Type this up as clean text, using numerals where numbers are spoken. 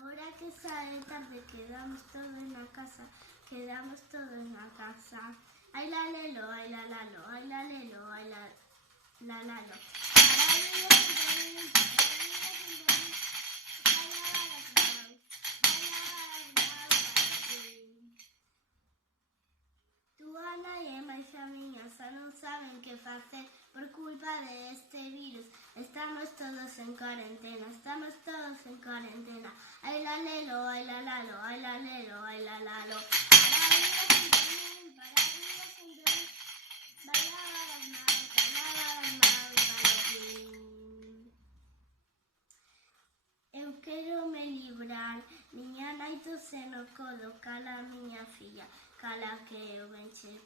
Agora que xa é tarde, quedamos todos na casa. Ai la lelo, ai la lalo, ai la lelo, ai la lalo. Túa nai e máis a miña xa non saben que facer por culpa deste virus. Estamos todos en cuarentena. Ai la lelo, ai la lalo, ai la lelo, ai la lalo. Eu quero me librar, miña nai tose no codo, cala miña filla, cala que eu ben che